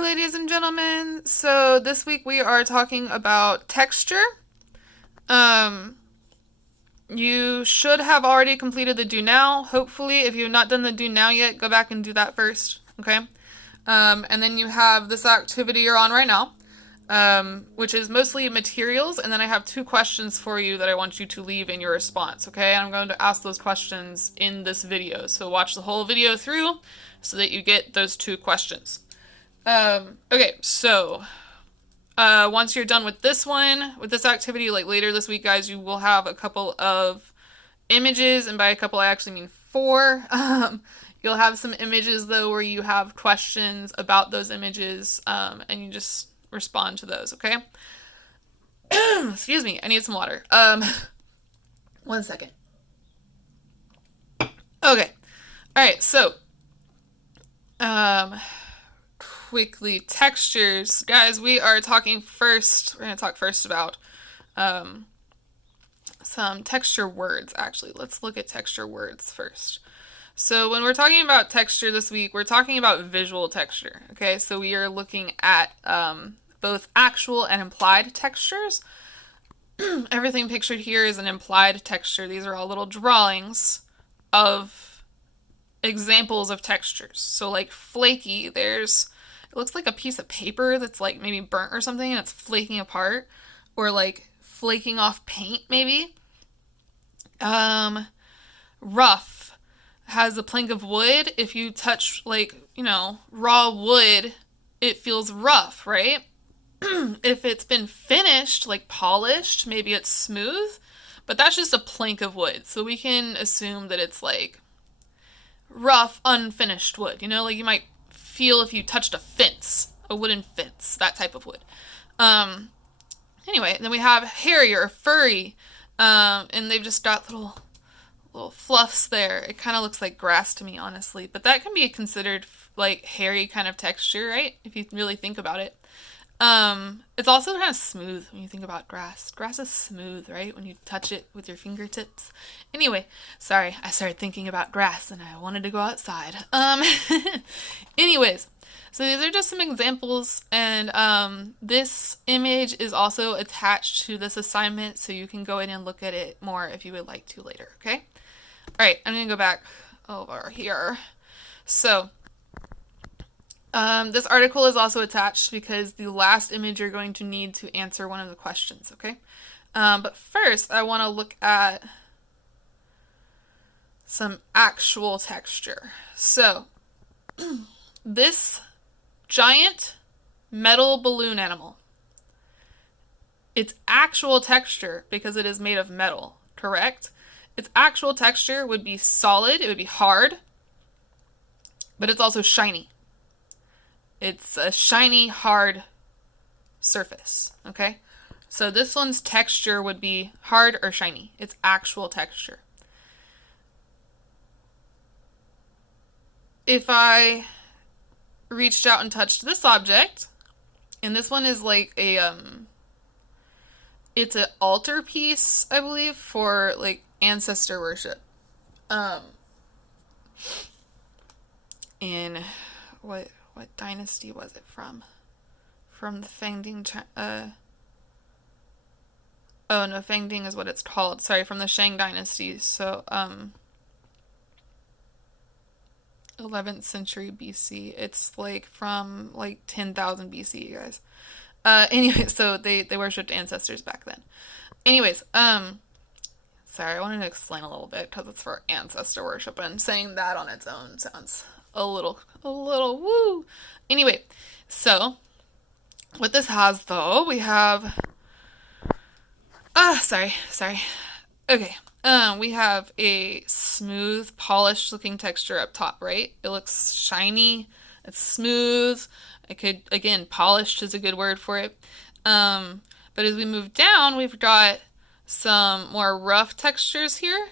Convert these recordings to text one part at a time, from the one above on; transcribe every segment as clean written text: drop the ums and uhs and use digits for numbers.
Hello, ladies and gentlemen. So this week we are talking about texture. Um, you should have already completed the do now. Hopefully, if you've not done the do now yet, go back and do that first. Okay. And then you have this activity you're on right now, which is mostly materials. And then I have two questions for you that I want you to leave in your response. Okay. And I'm going to ask those questions in this video. So watch the whole video through so that you get those two questions. Okay, so once you're done with this one, with this activity, like later this week, guys, you will have a couple of images, and by a couple, I actually mean four. You'll have some images, though, where you have questions about those images, and you just respond to those, okay? Excuse me, I need some water. 1 second. Okay, alright, so, quickly, textures. Guys, we are talking first, we're going to talk first about some texture words, actually. Let's look at texture words first. So when we're talking about texture this week, we're talking about visual texture, okay? So we are looking at both actual and implied textures. Everything pictured here is an implied texture. These are all little drawings of examples of textures. So like flaky, it looks like a piece of paper that's like maybe burnt or something and it's flaking apart, or like flaking off paint maybe. Rough has a plank of wood. If you touch like, raw wood, it feels rough, right? If it's been finished, like polished, maybe it's smooth, but that's just a plank of wood. So we can assume that it's like rough, unfinished wood. Like you might feel if you touched a wooden fence, that type of wood. Anyway, then we have hairy or furry, and they've just got little fluffs there. It kind of looks like grass to me, honestly, but that can be considered like hairy kind of texture, right? If you really think about it. It's also kind of smooth when you think about grass. Grass is smooth, right? When you touch it with your fingertips. Anyway, sorry, I started thinking about grass and I wanted to go outside. Anyways, so these are just some examples, and this image is also attached to this assignment, so you can go in and look at it more if you would like to later, okay? Alright, I'm gonna go back over here. So, this article is also attached because the last image you're going to need to answer one of the questions, okay? But first, I want to look at some actual texture. So, this giant metal balloon animal, its actual texture, because it is made of metal, correct? Its actual texture would be solid, it would be hard, but it's also shiny. It's a shiny, hard surface, okay? So this one's texture would be hard or shiny. It's actual texture. If I reached out and touched this object, and this one is like it's an altar piece, I believe, for like ancestor worship. In what dynasty was it from? From the Fangding, oh no, Fangding is what it's called. Sorry, from the Shang dynasty. So, 11th century BC. It's like from like 10,000 BC, you guys. Anyway, so they worshipped ancestors back then. Anyways, sorry, I wanted to explain a little bit because it's for ancestor worship, and saying that on its own sounds a little woo. Anyway, so what this has though, we have sorry. Okay. We have a smooth, polished looking texture up top, right? It looks shiny, it's smooth. Again, polished is a good word for it. But as we move down, we've got some more rough textures here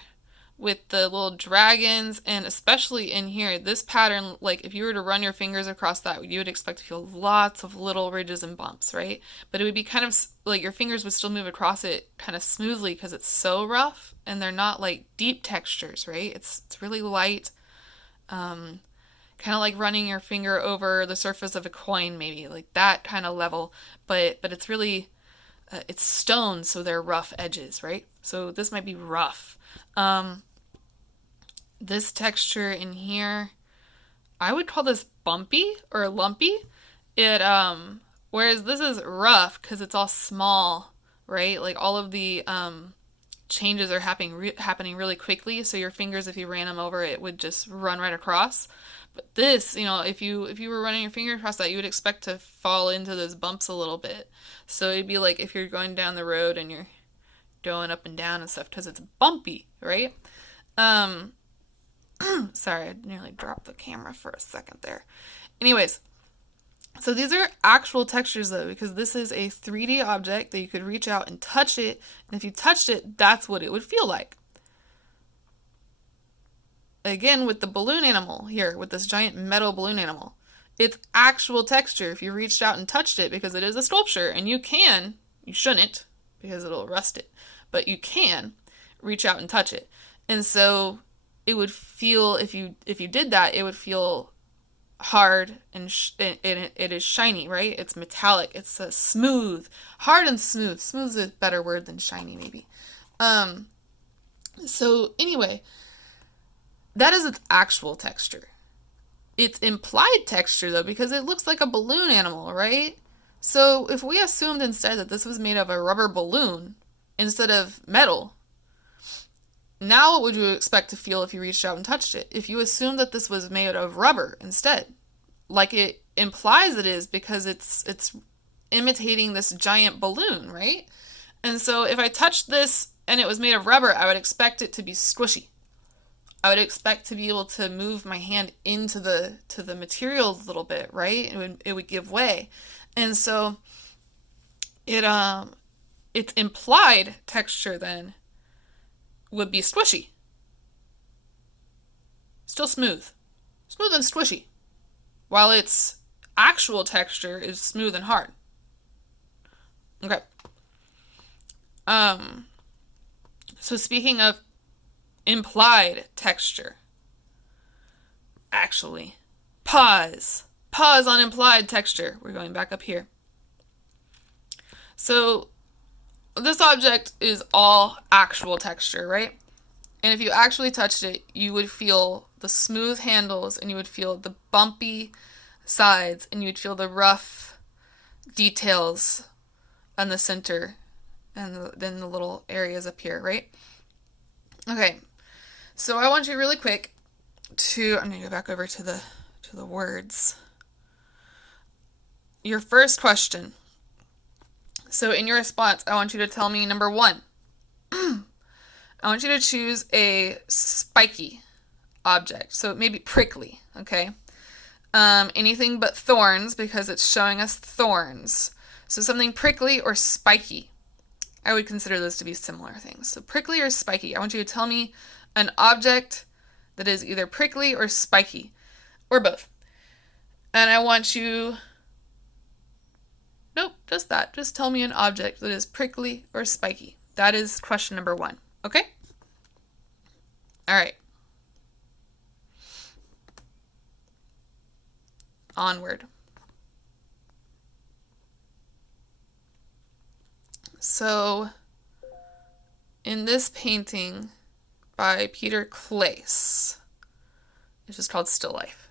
with the little dragons, and especially in here, this pattern, like if you were to run your fingers across that, you would expect to feel lots of little ridges and bumps, right? But it would be kind of like your fingers would still move across it kind of smoothly because it's so rough, and they're not like deep textures, right? It's really light. kind of like running your finger over the surface of a coin, maybe like that kind of level. But it's really it's stone, so they're rough edges, right? So this might be rough. Um, this texture in here, I would call this bumpy or lumpy. It whereas this is rough because it's all small, right? Like all of the changes are happening really quickly. So your fingers, if you ran them over, it would just run right across. But this, if you were running your finger across that, you would expect to fall into those bumps a little bit. So it'd be like if you're going down the road and you're going up and down and stuff because it's bumpy, right? Um, Sorry, I nearly dropped the camera for a second there. Anyways, so these are actual textures though, because this is a 3D object that you could reach out and touch it, and if you touched it, that's what it would feel like. Again, with the balloon animal here, with this giant metal balloon animal, it's actual texture if you reached out and touched it because it is a sculpture, and you shouldn't because it'll rust it, but you can reach out and touch it. And so it would feel, if you did that, it would feel hard and it is shiny, right? It's metallic. It's smooth, hard and smooth. Smooth is a better word than shiny, maybe. Um, so anyway, that is its actual texture. It's implied texture though, because it looks like a balloon animal, right? So if we assumed instead that this was made of a rubber balloon instead of metal, now what would you expect to feel if you reached out and touched it? If you assumed that this was made of rubber instead, like it implies it is because it's imitating this giant balloon, right? And so if I touched this and it was made of rubber, I would expect it to be squishy. I would expect to be able to move my hand into the material a little bit, right? It would give way. And so it its implied texture then would be squishy. Still smooth. Smooth and squishy. While its actual texture is smooth and hard. Okay. So speaking of implied texture, actually, pause on implied texture. We're going back up here. So this object is all actual texture, right? And if you actually touched it, you would feel the smooth handles and you would feel the bumpy sides and you'd feel the rough details on the center and then the little areas up here, right? Okay, so I want you really quick I'm going to go back over to the words. Your first question. So in your response, I want you to tell me number 1. I want you to choose a spiky object. So maybe prickly, okay? Anything but thorns because it's showing us thorns. So something prickly or spiky. I would consider those to be similar things. So prickly or spiky. I want you to tell me an object that is either prickly or spiky, or both. And I want you... Nope, just that. Just tell me an object that is prickly or spiky. That is question number 1. Okay? All right. Onward. So, in this painting by Peter Claes, it's just called Still Life.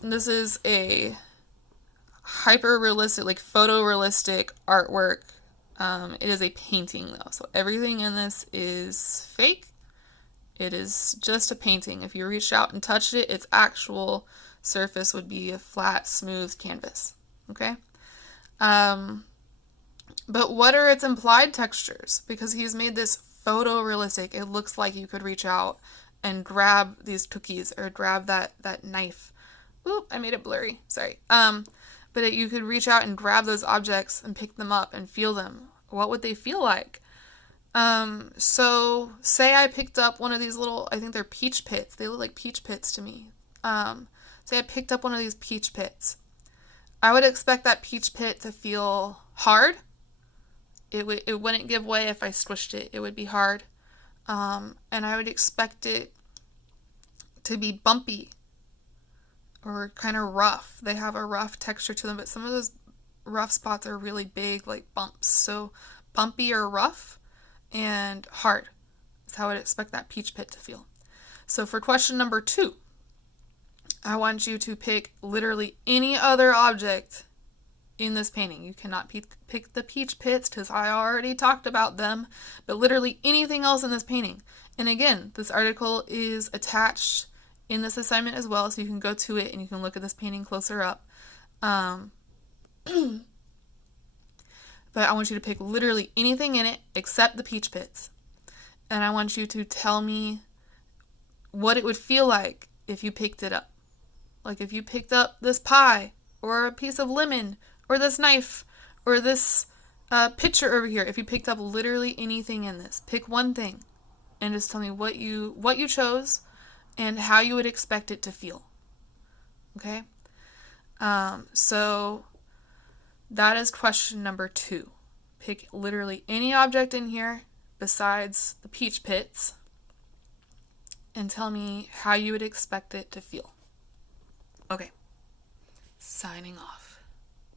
This is a hyper-realistic, like photorealistic artwork. It is a painting though, so everything in this is fake. It is just a painting. If you reached out and touched it, its actual surface would be a flat, smooth canvas. Okay? But what are its implied textures? Because he's made this photorealistic. It looks like you could reach out and grab these cookies or grab that knife. Oop, I made it blurry. Sorry. But you could reach out and grab those objects and pick them up and feel them. What would they feel like? So say I picked up one of these little, I think they're peach pits. They look like peach pits to me. Say I picked up one of these peach pits. I would expect that peach pit to feel hard. It wouldn't give way if I squished it. It would be hard. And I would expect it to be bumpy or kind of rough. They have a rough texture to them, but some of those rough spots are really big, like bumps. So bumpy or rough and hard is how I'd expect that peach pit to feel. So for question number 2, I want you to pick literally any other object in this painting. You cannot pick the peach pits because I already talked about them, but literally anything else in this painting. And again, this article is attached in this assignment as well, so you can go to it and you can look at this painting closer up. But I want you to pick literally anything in it except the peach pits. And I want you to tell me what it would feel like if you picked it up. Like if you picked up this pie or a piece of lemon or this knife or this pitcher over here. If you picked up literally anything in this, pick one thing and just tell me what you chose and how you would expect it to feel. Okay? So that is question number 2. Pick literally any object in here besides the peach pits and tell me how you would expect it to feel. Okay. Signing off.